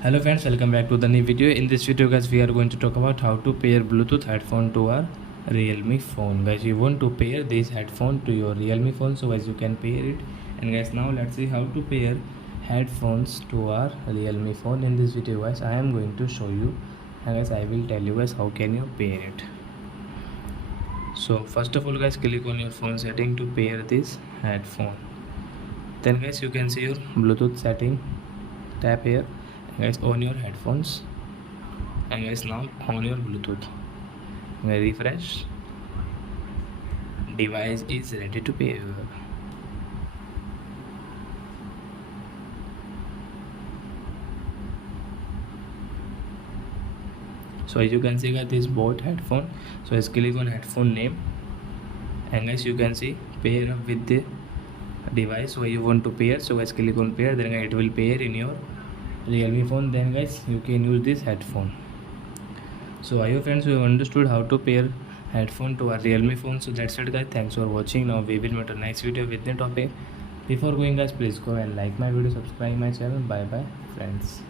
Hello friends, welcome back to the new video. In this video guys, we are going to talk about how to pair Bluetooth headphone to our Realme phone. Guys, you want to pair this headphone to your Realme phone, so guys you can pair it. And guys, now let's see how to pair headphones to our Realme phone. In this video guys, I am going to show you, and guys I will tell you guys how can you pair it. So first of all guys, click on your phone setting to pair this headphone. Then guys, you can see your Bluetooth setting. Tap here, guys, on your headphones, and guys now on your Bluetooth. Refresh. Device is ready to pair. So as you can see guys, this both headphone. So let's click on headphone name, and guys you can see pair up with the device so you want to pair. So guys click on pair, then it will pair in your Realme phone. Then guys you can use this headphone. So I hope friends you have understood how to pair headphone to our Realme phone. So that's it guys, thanks for watching. Now we will meet a next video with new topic. Before going guys, please go and like my video, subscribe my channel. Bye bye friends.